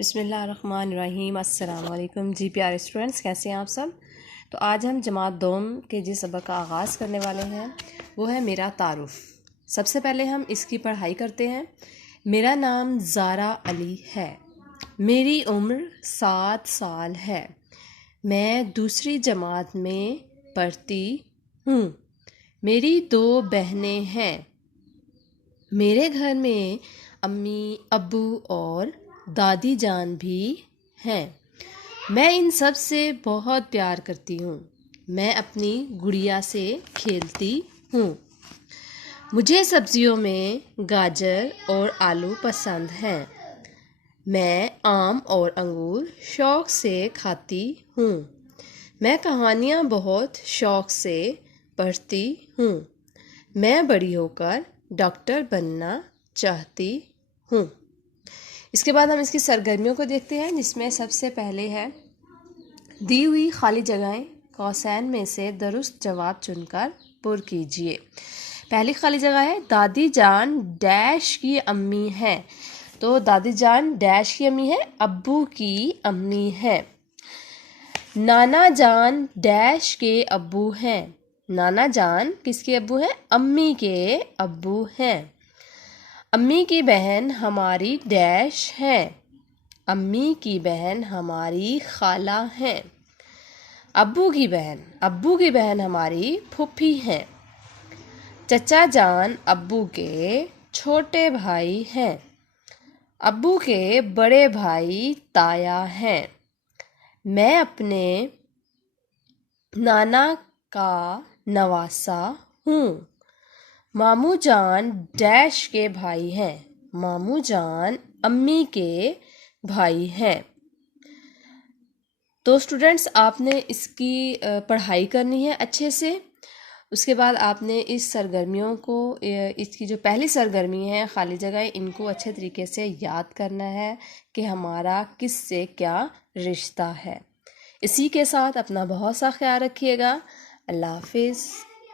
بسم اللہ الرحمن الرحیم۔ السلام علیکم جی پیارے اسٹوڈنٹس، کیسے ہیں آپ سب؟ تو آج ہم جماعت دوم کے جس سبق کا آغاز کرنے والے ہیں وہ ہے میرا تعارف۔ سب سے پہلے ہم اس کی پڑھائی کرتے ہیں۔ میرا نام زارا علی ہے، میری عمر 7 سال ہے، میں دوسری جماعت میں پڑھتی ہوں، میری 2 بہنیں ہیں، میرے گھر میں امی ابو اور دادی جان بھی ہیں، میں ان سب سے بہت پیار کرتی ہوں، میں اپنی گڑیا سے کھیلتی ہوں، مجھے سبزیوں میں گاجر اور آلو پسند ہیں، میں آم اور انگور شوق سے کھاتی ہوں، میں کہانیاں بہت شوق سے پڑھتی ہوں، میں بڑی ہو کر ڈاکٹر بننا چاہتی ہوں۔ اس کے بعد ہم اس کی سرگرمیوں کو دیکھتے ہیں، جس میں سب سے پہلے ہے دی ہوئی خالی جگہیں قوسین میں سے درست جواب چن کر پر کیجیے۔ پہلی خالی جگہ ہے دادی جان ڈیش کی امی ہے، تو دادی جان ڈیش کی امی ہے، ابو کی امی ہے۔ نانا جان ڈیش کے ابو ہیں، نانا جان کس کے ابو ہیں؟ امی کے ابو ہیں۔ امی کی بہن ہماری ڈیش ہے، امی کی بہن ہماری خالہ ہیں۔ ابو کی بہن ہماری پھوپھی ہیں۔ چچا جان ابو کے چھوٹے بھائی ہیں، ابو کے بڑے بھائی تایا ہیں۔ میں اپنے نانا کا نواسا ہوں۔ ماموں جان ڈیش کے بھائی ہیں، ماموں جان امی کے بھائی ہیں۔ تو اسٹوڈنٹس آپ نے اس کی پڑھائی کرنی ہے اچھے سے۔ اس کے بعد آپ نے اس سرگرمیوں کو، اس کی جو پہلی سرگرمی ہے خالی جگہ، ان کو اچھے طریقے سے یاد کرنا ہے کہ ہمارا کس سے کیا رشتہ ہے۔ اسی کے ساتھ اپنا بہت سا خیال رکھیے گا۔ اللہ حافظ۔